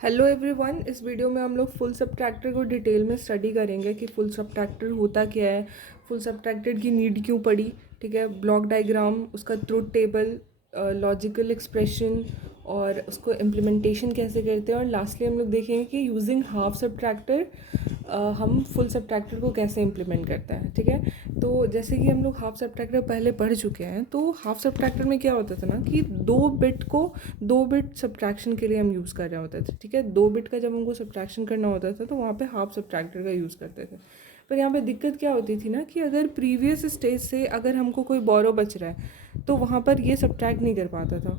Hello everyone. इस video में हम लोग फुल सबट्रैक्टर को डिटेल में स्टडी करेंगे कि फुल सबट्रैक्टर होता क्या है, फुल सबट्रैक्टर की नीड क्यों पड़ी, ठीक है। ब्लॉक डायग्राम, उसका ट्रुथ टेबल, लॉजिकल एक्सप्रेशन और उसको इम्प्लीमेंटेशन कैसे करते हैं, और लास्टली हम लोग देखेंगे कि यूजिंग हाफ सबट्रैक्टर हम फुल सबट्रैक्टर को कैसे इम्प्लीमेंट करते हैं, ठीक है। तो जैसे कि हम लोग हाफ सबट्रैक्टर पहले पढ़ चुके हैं, तो हाफ सबट्रैक्टर में क्या होता था ना कि दो बिट सब्ट्रैक्शन के लिए हम यूज़ कर रहे होते थे, ठीक है। 2 बिट का जब हमको सब्ट्रैक्शन करना होता था तो वहाँ पे हाफ सब्ट्रैक्टर का यूज़ करते थे। पर यहाँ पे दिक्कत क्या होती थी ना कि अगर प्रीवियस स्टेज से अगर हमको कोई बोरो बच रहा है तो वहाँ पर ये सब्ट्रैक्ट नहीं कर पाता था।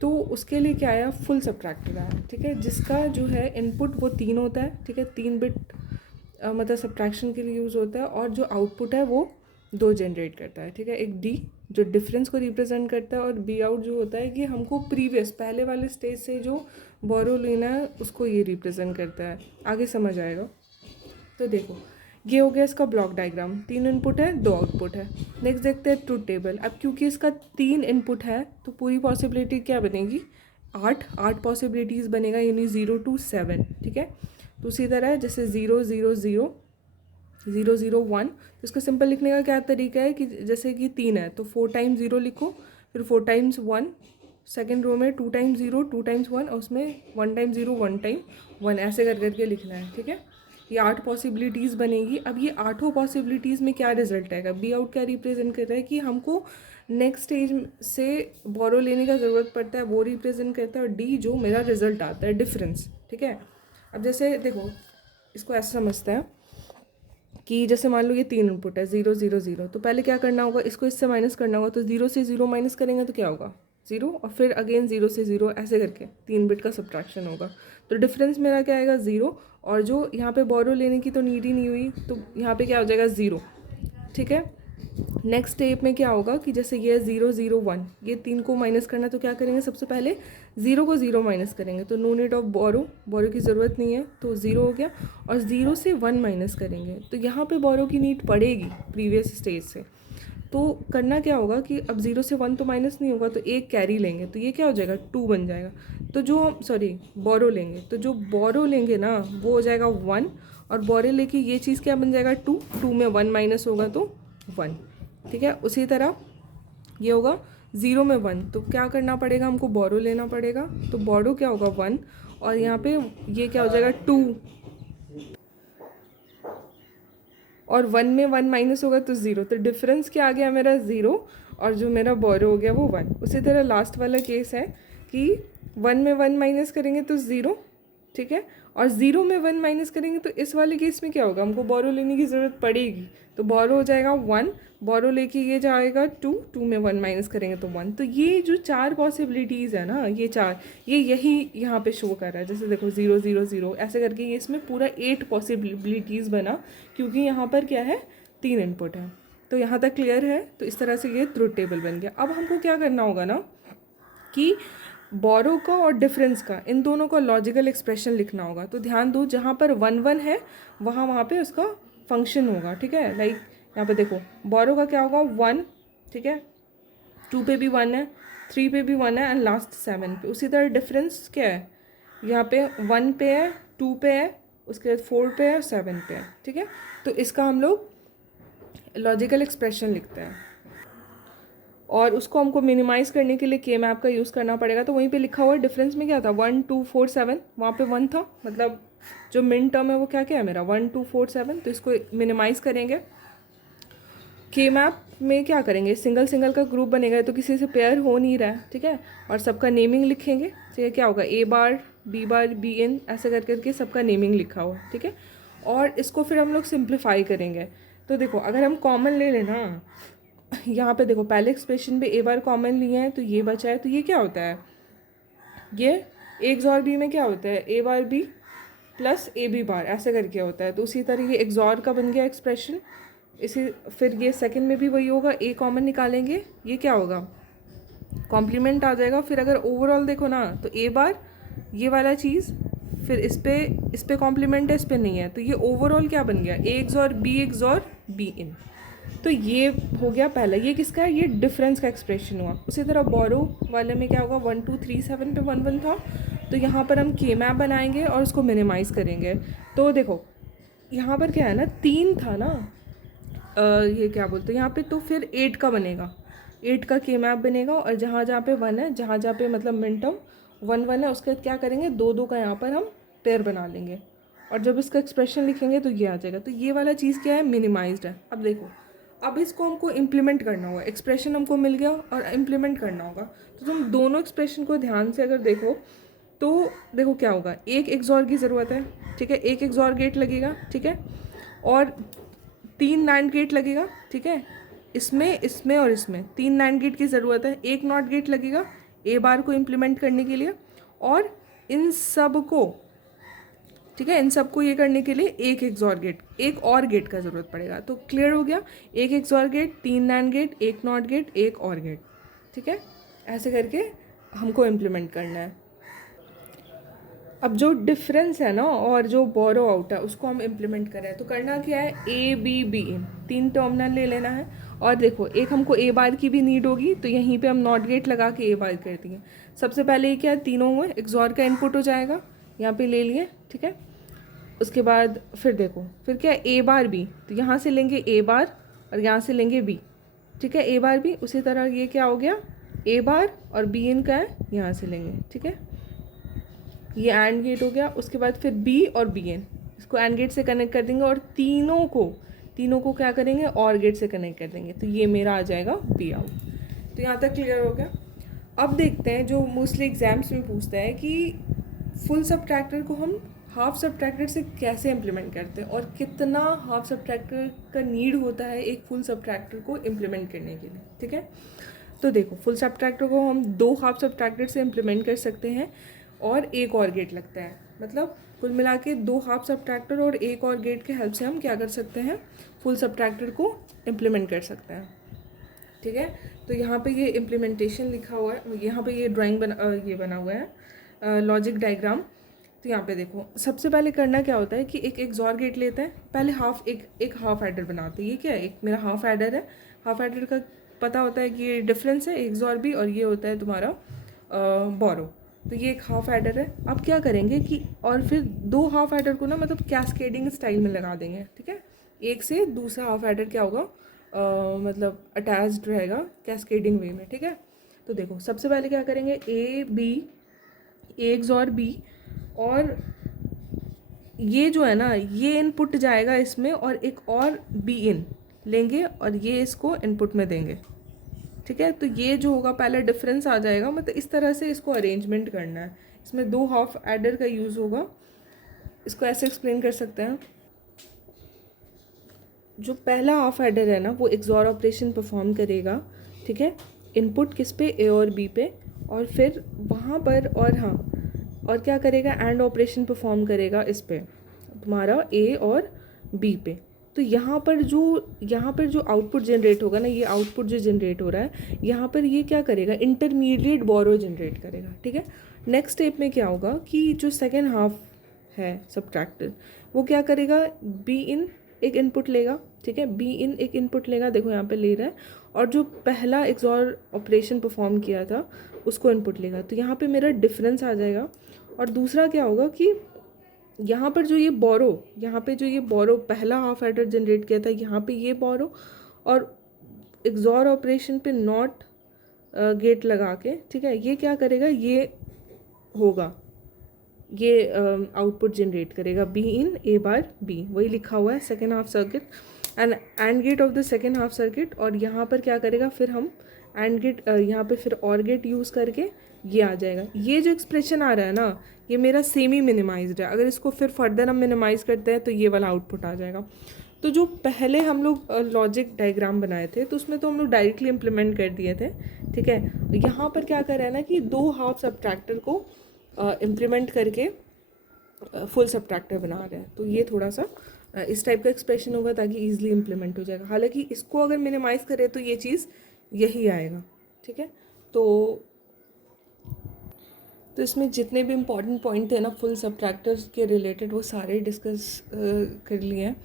तो उसके लिए क्या आया, फुल सब्ट्रैक्टर आया, ठीक है, जिसका जो है इनपुट वो 3 होता है, ठीक है। 3 बिट मतलब सब्ट्रैक्शन के लिए यूज़ होता है, और जो आउटपुट है वो 2 जनरेट करता है, ठीक है। एक डी जो डिफरेंस को रिप्रेजेंट करता है, और बी आउट जो होता है कि हमको प्रीवियस पहले वाले स्टेज से जो बोरो लेना है उसको ये रिप्रेजेंट करता है। आगे समझ आएगा। तो देखो, ये हो गया इसका ब्लॉक डायग्राम। 3 इनपुट है, 2 आउटपुट है। नेक्स्ट देखते हैं ट्रुथ टेबल। अब क्योंकि इसका 3 इनपुट है तो पूरी पॉसिबिलिटी क्या बनेगी, 8 पॉसिबिलिटीज़ बनेगा, यानी 0 to 7, ठीक है। तो उसी तरह जैसे 0 0 0 0 0 1, तो इसको सिंपल लिखने का क्या तरीका है कि जैसे कि 3 है तो 4 टाइम्स 0 लिखो, फिर 4 टाइम्स 1, सेकेंड रो में 2 टाइम्स 0 2 टाइम्स 1, और उसमें 1 टाइम 0 1 टाइम 1, ऐसे कर करके लिखना है, ठीक है। ये 8 पॉसिबिलिटीज़ बनेगी। अब ये 8 पॉसिबिलिटीज़ में क्या रिजल्ट आएगा, बी आउट क्या रिप्रेजेंट कर रहा है कि हमको नेक्स्ट स्टेज से बोरो लेने का ज़रूरत पड़ता है, वो रिप्रेजेंट करता है, और डी जो मेरा रिजल्ट आता है, डिफरेंस, ठीक है। अब जैसे देखो, इसको ऐसे समझते हैं कि जैसे मान लो ये 3 इनपुट है, 0 0 0, तो पहले क्या करना होगा, इसको इससे माइनस करना होगा। तो 0 से 0 माइनस करेंगे तो क्या होगा, 0, और फिर अगेन 0 से 0, ऐसे करके 3 बिट का सब्ट्रैक्शन होगा। तो डिफरेंस मेरा क्या आएगा, 0, और जो यहाँ पे बोरो लेने की तो नीड ही नहीं हुई, तो यहाँ पे क्या हो जाएगा, 0, ठीक है। नेक्स्ट स्टेप में क्या होगा कि जैसे ये 0 0 1, ये 3 को माइनस करना, तो क्या करेंगे, सबसे पहले 0 को 0 माइनस करेंगे, तो नो नीड ऑफ बोरो की ज़रूरत नहीं है, तो 0 हो गया। और 0 से 1 माइनस करेंगे तो यहाँ पे बोरो की नीड पड़ेगी प्रीवियस स्टेज से। तो करना क्या होगा कि अब 0 से 1 तो माइनस नहीं होगा, तो एक कैरी लेंगे, तो ये क्या हो जाएगा, 2 बन जाएगा। तो जो हम बोरो लेंगे, तो जो बोरो लेंगे ना वो हो जाएगा 1, और बोरो लेके ये चीज़ क्या बन जाएगा, 2 में 1 माइनस होगा तो 1, ठीक है। उसी तरह ये होगा 0 में 1, तो क्या करना पड़ेगा, हमको बोरो लेना पड़ेगा, तो बोरो क्या होगा 1, और यहाँ पे ये क्या हो जाएगा 2, और 1 में 1 माइनस होगा तो 0, तो डिफरेंस क्या आ गया मेरा, 0, और जो मेरा बोरो हो गया वो 1। उसी तरह लास्ट वाला केस है कि 1 में 1 माइनस करेंगे तो 0, ठीक है, और 0 में 1 माइनस करेंगे तो इस वाले केस में क्या होगा, हमको बोरो लेने की ज़रूरत पड़ेगी, तो बोरो हो जाएगा 1, बोरो लेके ये जाएगा 2 में 1 माइनस करेंगे तो 1। तो ये जो 4 पॉसिबिलिटीज़ है ना, ये 4, ये यही यहाँ पे शो कर रहा है। जैसे देखो 0 0 0 ऐसे करके ये इसमें पूरा 8 पॉसिबिलिटीज़ बना, क्योंकि यहाँ पर क्या है, 3 इनपुट है। तो यहाँ तक क्लियर है। तो इस तरह से ये ट्रुथ टेबल बन गया। अब हमको क्या करना होगा ना कि बोरो का और डिफरेंस का, इन दोनों का लॉजिकल एक्सप्रेशन लिखना होगा। तो ध्यान दो, जहाँ पर 1 1 है वहाँ पे उसका फंक्शन होगा, ठीक है। लाइक यहाँ पे देखो, बोरो का क्या होगा, 1, ठीक है, 2 पे भी 1 है, 3 पे भी 1 है, एंड लास्ट 7 पे। उसी तरह डिफरेंस क्या है, यहाँ पे 1 पे है, 2 पे है, उसके बाद 4 पे है और 7 पे है, ठीक है। तो इसका हम लोग लॉजिकल एक्सप्रेशन लिखते हैं, और उसको हमको मिनिमाइज़ करने के लिए के मैप का यूज़ करना पड़ेगा। तो वहीं पे लिखा हुआ डिफरेंस में क्या था, 1 2 4 7, वहाँ पे 1 था, मतलब जो मिन टर्म है वो क्या क्या है मेरा, 1 2 4 7। तो इसको मिनिमाइज़ करेंगे। के मैप में क्या करेंगे, सिंगल सिंगल का ग्रुप बनेगा, तो किसी से पेयर हो नहीं रहा है, ठीक है, और सबका नेमिंग लिखेंगे। तो ये क्या होगा, ए बार बी इन, ऐसे कर करके सबका नेमिंग लिखा हुआ, ठीक है। और इसको फिर हम लोग सिंप्लीफाई करेंगे। तो देखो, अगर हम कॉमन ले लेना, यहाँ पे देखो पहले एक्सप्रेशन में ए बार कॉमन लिए हैं तो ये बचा है, तो ये क्या होता है, ये एक्सॉर बी में क्या होता है, a bar b plus a b bar, ऐसे करके होता है। तो उसी तरह ये एक्सॉर का बन गया एक्सप्रेशन। इसी फिर ये सेकंड में भी वही होगा, ए कॉमन निकालेंगे, ये क्या होगा, कॉम्प्लीमेंट आ जाएगा। फिर अगर ओवरऑल देखो ना, तो ए बार ये वाला चीज़, फिर इस पे कॉम्प्लीमेंट है, इस पे नहीं है, तो ये ओवरऑल क्या बन गया, ए एक्सॉर बी इन। तो ये हो गया पहला। ये किसका है, ये डिफरेंस का एक्सप्रेशन हुआ। उसी तरह बोरो वाले में क्या होगा, 1 2 3 7 पे 1 1 था, तो यहाँ पर हम के मैप बनाएंगे और उसको मिनिमाइज़ करेंगे। तो देखो यहाँ पर क्या है ना, 3 था ना, ये क्या बोलते हैं यहाँ पे, तो फिर 8 का बनेगा, 8 का के मैप बनेगा। और जहाँ जहाँ पे 1 है, जहाँ जहाँ पे मतलब मिन टर्म 1 है, उसका क्या करेंगे, 2 का यहाँ पर हम पेयर बना लेंगे। और जब इसका एक्सप्रेशन लिखेंगे तो ये आ जाएगा। तो ये वाला चीज़ क्या है, मिनिमाइज्ड है। अब देखो, अब इसको हमको इम्प्लीमेंट करना होगा, एक्सप्रेशन हमको मिल गया और इम्प्लीमेंट करना होगा। तो तुम दोनों एक्सप्रेशन को ध्यान से अगर देखो तो देखो क्या होगा, एक एक्सॉर की ज़रूरत है, ठीक है, एक एक्सॉर गेट लगेगा, ठीक है, और 3 नैंड गेट लगेगा, ठीक है, इसमें इसमें और इसमें 3 नैंड गेट की ज़रूरत है। एक नॉट गेट लगेगा ए बार को इम्प्लीमेंट करने के लिए, और इन सब को, ठीक है, इन सबको ये करने के लिए एक एक्सॉर गेट, एक और गेट का ज़रूरत पड़ेगा। तो क्लियर हो गया, एक एक्सॉर गेट, 3 नैंड गेट, एक नॉट गेट, एक और गेट, ठीक है, ऐसे करके हमको इम्प्लीमेंट करना है। अब जो डिफरेंस है ना और जो बोरो आउट है उसको हम इम्प्लीमेंट करें, तो करना क्या है, A B B in 3 terminal ले लेना है। और देखो एक हमको ए बार की भी नीड होगी, तो यहीं पे हम नॉट गेट लगा के ए बार कर दिए। सबसे पहले ये क्या है, तीनों में एक्सॉर का इनपुट हो जाएगा, यहाँ पे ले लिए, ठीक है। उसके बाद फिर देखो फिर क्या है, ए बार बी, तो यहाँ से लेंगे ए बार और यहाँ से लेंगे बी, ठीक है, ए बार बी। उसी तरह ये क्या हो गया, ए बार और बी इन का है, यहाँ से लेंगे, ठीक है, ये एंड गेट हो गया। उसके बाद फिर बी और बी एन, इसको एंड गेट से कनेक्ट कर देंगे और तीनों को क्या करेंगे, और गेट से कनेक्ट कर देंगे। तो ये मेरा आ जाएगा बी आउट। तो यहाँ तक क्लियर हो गया। अब देखते हैं, जो मोस्टली एग्जाम्स में पूछता है कि फुल सबट्रैक्टर को हम हाफ सबट्रैक्टर से कैसे इम्प्लीमेंट करते हैं और कितना हाफ सबट्रैक्टर का नीड होता है एक फुल सबट्रैक्टर को इम्प्लीमेंट करने के लिए, ठीक है। तो देखो फुल सबट्रैक्टर को हम 2 हाफ सबट्रैक्टर से इम्प्लीमेंट कर सकते हैं और एक और गेट लगता है। मतलब कुल मिला के 2 हाफ सबट्रैक्टर और एक और गेट के हेल्प से हम क्या कर सकते हैं, फुल सबट्रैक्टर को इम्प्लीमेंट कर सकते हैं, ठीक है। तो यहाँ पे ये इम्प्लीमेंटेशन लिखा हुआ है, यहाँ पे ये ड्राइंग ये बना हुआ है, लॉजिक डायग्राम। तो यहाँ पे देखो सबसे पहले करना क्या होता है कि एक एक्सॉर गेट लेते हैं, पहले एक हाफ एडर बनाते हैं। ये क्या है, एक मेरा हाफ एडर है। हाफ एडर का पता होता है कि ये डिफरेंस है एक्सॉर बी, और ये होता है तुम्हारा बोरो। तो ये एक हाफ एडर है। अब क्या करेंगे कि और फिर 2 हाफ एडर को ना मतलब कैस्केडिंग स्टाइल में लगा देंगे, ठीक है। एक से दूसरा हाफ एडर क्या होगा, मतलब अटैच्ड रहेगा कैस्केडिंग वे में, ठीक है। तो देखो सबसे पहले क्या करेंगे, A B, A XOR B, और ये जो है ना ये इनपुट जाएगा इसमें, और एक और बी इन लेंगे और ये इसको इनपुट में देंगे, ठीक है। तो ये जो होगा पहले डिफरेंस आ जाएगा। मतलब इस तरह से इसको अरेंजमेंट करना है। इसमें 2 हाफ एडर का यूज़ होगा। इसको ऐसे एक्सप्लेन कर सकते हैं, जो पहला हाफ एडर है ना वो एक्सॉर ऑपरेशन परफॉर्म करेगा, ठीक है, इनपुट किस पे, ए और बी पे, और फिर वहाँ पर और हाँ और क्या करेगा, एंड ऑपरेशन परफॉर्म करेगा इस पे तुम्हारा ए और बी पे। तो यहाँ पर जो आउटपुट जनरेट होगा ना, ये आउटपुट जो जनरेट हो रहा है यहाँ पर, ये क्या करेगा, इंटरमीडिएट बोरो जनरेट करेगा, ठीक है। नेक्स्ट स्टेप में क्या होगा कि जो सेकेंड हाफ है सबट्रैक्टर, वो क्या करेगा, बी इन एक इनपुट लेगा, ठीक है, बी इन एक इनपुट लेगा, देखो यहाँ पे ले रहा है, और जो पहला एक्सॉर ऑपरेशन परफॉर्म किया था उसको इनपुट लेगा। तो यहाँ पे मेरा डिफरेंस आ जाएगा। और दूसरा क्या होगा कि यहाँ पर जो ये बोरो पहला हाफ एडर जनरेट किया था, यहाँ पे ये बोरो, और एक्सॉर ऑपरेशन पे नॉट गेट लगा के, ठीक है, ये क्या करेगा, ये होगा, ये आउटपुट जनरेट करेगा B in A bar B, वही लिखा हुआ है second half circuit and gate of the second half circuit. और यहाँ पर क्या करेगा, फिर हम एंड गेट यहाँ पे फिर और गेट यूज़ करके ये आ जाएगा। ये जो एक्सप्रेशन आ रहा है ना, ये मेरा सेमी मिनिमाइज्ड है। अगर इसको फिर फर्दर हम मिनिमाइज़ करते हैं तो ये वाला आउटपुट आ जाएगा। तो जो पहले हम लोग लॉजिक डायग्राम बनाए थे तो उसमें तो हम लोग डायरेक्टली इम्प्लीमेंट कर दिए थे, ठीक है। यहाँ पर क्या कर रहा है ना कि 2 हाफ सबट्रैक्टर को इम्प्लीमेंट करके फुल सबट्रैक्टर बना रहे हैं। तो ये थोड़ा सा इस टाइप का एक्सप्रेशन होगा ताकि ईजिली इम्प्लीमेंट हो जाएगा। हालांकि इसको अगर मिनिमाइज़ करें तो ये चीज़ यही आएगा, ठीक है। तो इसमें जितने भी इम्पॉर्टेंट पॉइंट थे ना फुल सबट्रैक्टर्स के रिलेटेड, वो सारे डिस्कस कर लिए हैं।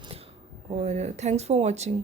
और थैंक्स फॉर वॉचिंग।